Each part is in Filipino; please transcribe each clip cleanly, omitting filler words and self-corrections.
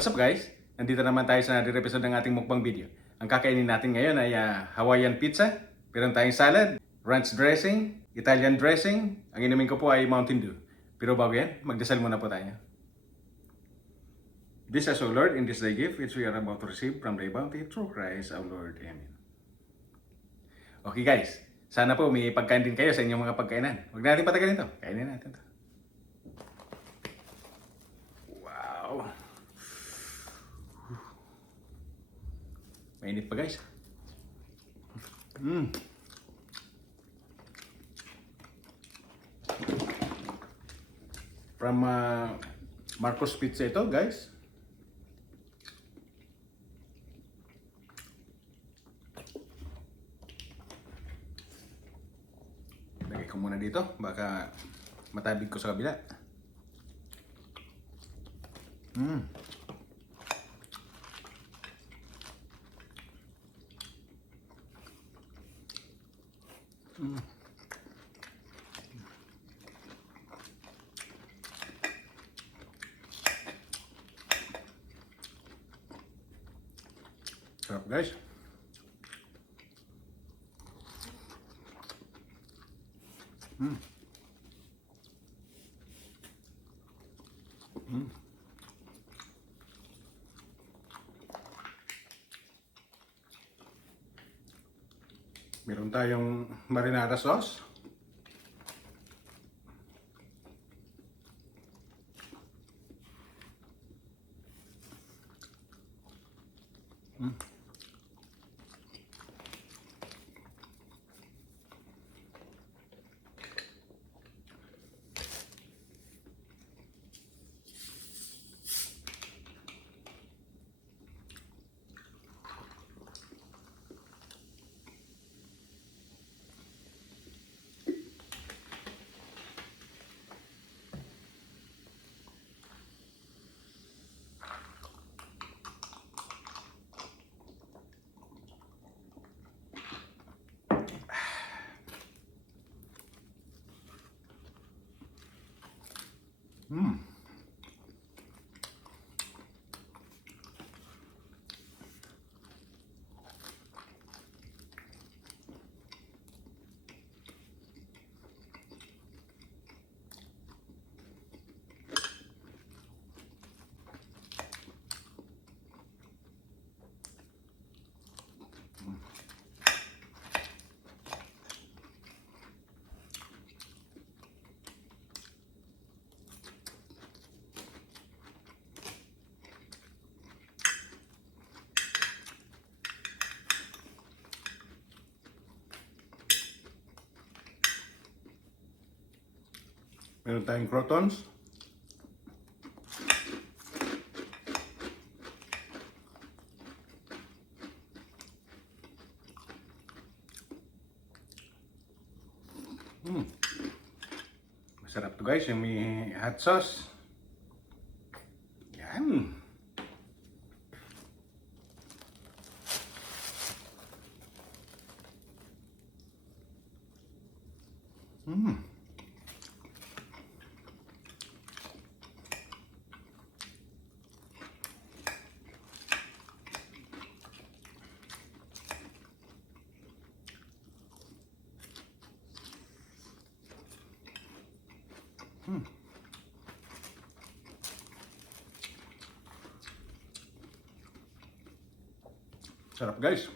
What's up guys? Nandito naman tayo sa another episode ng ating mukbang video. Ang kakainin natin ngayon ay Hawaiian pizza, meron tayong salad, ranch dressing, Italian dressing, ang inumin ko po ay Mountain Dew. Pero bago yan, magdasal muna po tayo. This is our Lord, in this thy gift which we are about to receive from thy bounty through Christ our Lord. Amen. Okay guys, sana po may pagkain din kayo sa inyong mga pagkainan. Huwag natin patagalin to, kainin natin to. Wow! Mainit pa guys. From Marcos Pizza ito guys. Lagay ko muna dito, baka matabig ko sa kabila. Sarap guys. Meron tayong marinara sauce. Meron tayong crotons. Masarap to guys, yung may hot sauce. Yan. Sarap guys.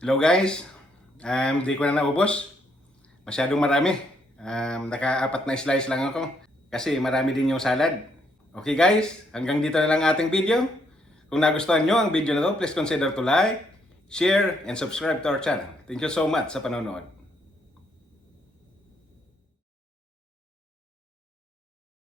Hello guys, di ko na naubos. Masyadong marami. Naka-4 na slice lang ako kasi marami din yung salad. Okay guys, hanggang dito na lang ating video. Kung nagustuhan nyo ang video na to, please consider to like, share, and subscribe to our channel. Thank you so much sa panonood.